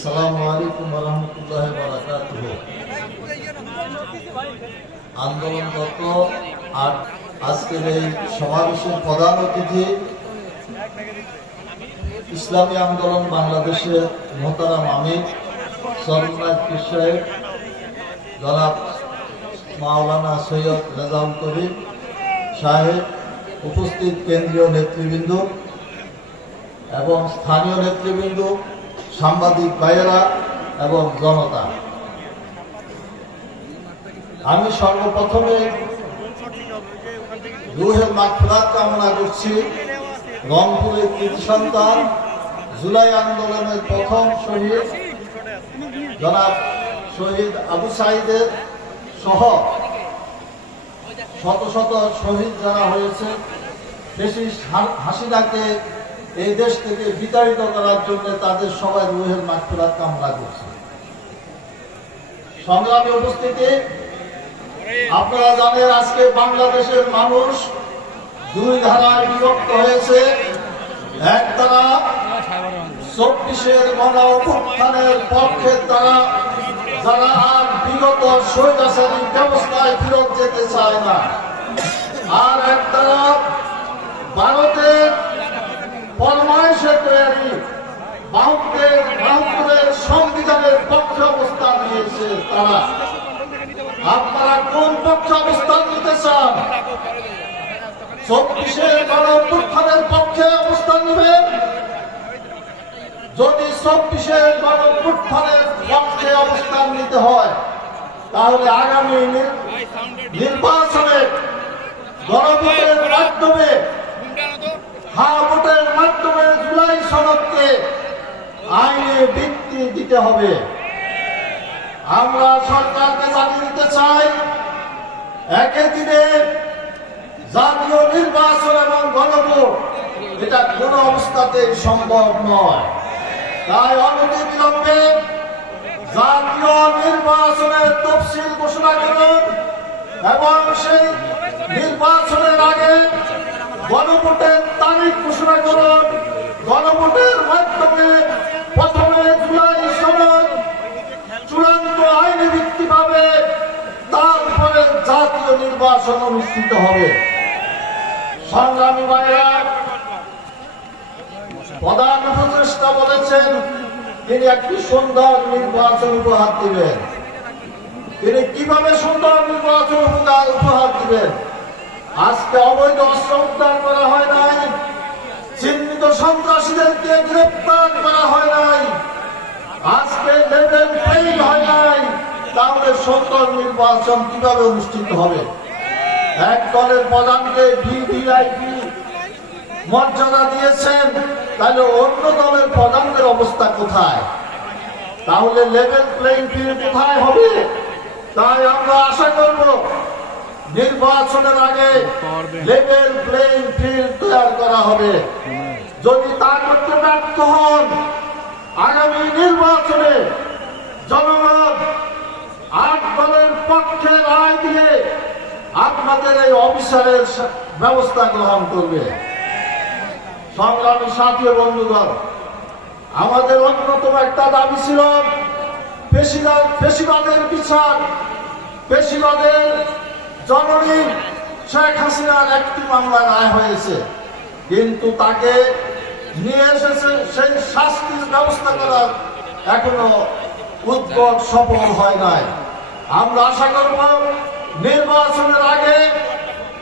আসসালামু আলাইকুম ওয়া রাহমাতুল্লাহি ওয়া বারাকাতুহু। আন্দোলনরত আর আজকের এই সমাবেশের প্রধান অতিথি ইসলামী আন্দোলন বাংলাদেশের মোহতারাম আমির সরনাথ পীর সাহেব জনাব মাওলানা সৈয়দ রেজাউল করিম সাহেব, উপস্থিত কেন্দ্রীয় নেতৃবৃন্দ এবং স্থানীয় নেতৃবৃন্দ, সাংবাদিক ভাইয়েরা এবং জনতা, আমি সর্বপ্রথমে রুহের মাগফিরাত কামনা করছি। রংপুরের কৃতি সন্তান, জুলাই আন্দোলনের প্রথম শহীদ জনাব শহীদ আবু সাঈদের সহ শত শত শহীদ যারা হয়েছে, ফ্যাসিস্ট হাসিনাকে এই দেশ থেকে বিতাড়িত করার জন্য তাদের সবাই রুহের মাগফিরাত কামনা করছে। সংগ্রামী উপস্থিতি, আপনারা জানেন আজকে বাংলাদেশের মানুষ দুই ধারায় বিভক্ত হয়েছে। এক ধারা 24-এর গণ অভ্যুত্থানের পক্ষে তারা যারা আর বিগত স্বৈরাচারী ব্যবস্থায় ফেরত যেতে চায় না, আর এক ধারা ভারতের ফরমায়েশে তৈরি 72-এর সংবিধানের পক্ষে অবস্থান নিয়েছে তারা। আপনারা কোন পক্ষে অবস্থান নিতে চান? 24-এর গণ অভ্যুত্থানের পক্ষে অবস্থান নেবেন? যদি 24-এর গণ অভ্যুত্থানের পক্ষে অবস্থান নিতে হয়, তাহলে আগামী নির্বাচনে গণভোটের মাধ্যমে, ভোটের মাধ্যমে জুলাই সনদকে আইনে ভিত্তি দিতে হবে। আমরা সরকারকে জানিয়ে দিতে চাই, একই দিনে জাতীয় নির্বাচন এবং গণভোট এটা কোনো অবস্থাতেই সম্ভব নয়। তাই অনতিবিলম্বে জাতীয় নির্বাচনের তফসিল ঘোষণা করুন এবং সেই নির্বাচনের আগে গণভোটের তারিখ ঘোষণা করুন। গণভোটের মাধ্যমে প্রথমে জুলাই সনদ চূড়ান্ত আইনি ভিত্তি পাবে, তারপরে জাতীয় নির্বাচন অনুষ্ঠিত হবে। সংগ্রামী ভাইরা, প্রধান উপদেষ্টা বলেছেন তিনি একটি সুন্দর নির্বাচন উপহার দিবেন। তিনি কিভাবে সুন্দর নির্বাচন উপহার দিবেন? আজকে অবৈধ অস্ত্র উদ্ধার করা হয় নাই, চিহ্নিত সন্ত্রাসীদেরকে গ্রেপ্তার করা হয় নাই, আজকে লেভেল প্লেইং হয় নাই, তাহলে সুন্দর নির্বাচন কিভাবে অনুষ্ঠিত হবে? এক দলের প্রধানকে ভিভিআইপি মর্যাদা দিয়েছেন, তাহলে অন্য দলের প্রধানদের অবস্থা কোথায়? তাহলে লেভেল প্লেইং ফিল্ড কোথায় হবে? তাই আমরা আশা করব নির্বাচনের আগে লেভেল প্লেইং ফিল্ড তৈরি করা হবে। যদি তা করতে ব্যর্থ হন, আগামী নির্বাচনে জনগণ 8 দলের পক্ষে রায় দিয়ে আপনাদের এই অফিসারের ব্যবস্থা গ্রহণ করবে। সংগ্রামী সাথী বন্ধুগণ, আমাদের অন্যতম একটা দাবি ছিল ফেসিবাদের বিচার। ফেসিবাদের জননী শেখ হাসিনার একটি মামলা রায় হয়েছে, কিন্তু তাকে নিয়ে এসেছে সেই শাস্তির ব্যবস্থা করার এখনো উদ্যোগ সফল হয় নাই। আমরা আশা করব নির্বাচনের আগে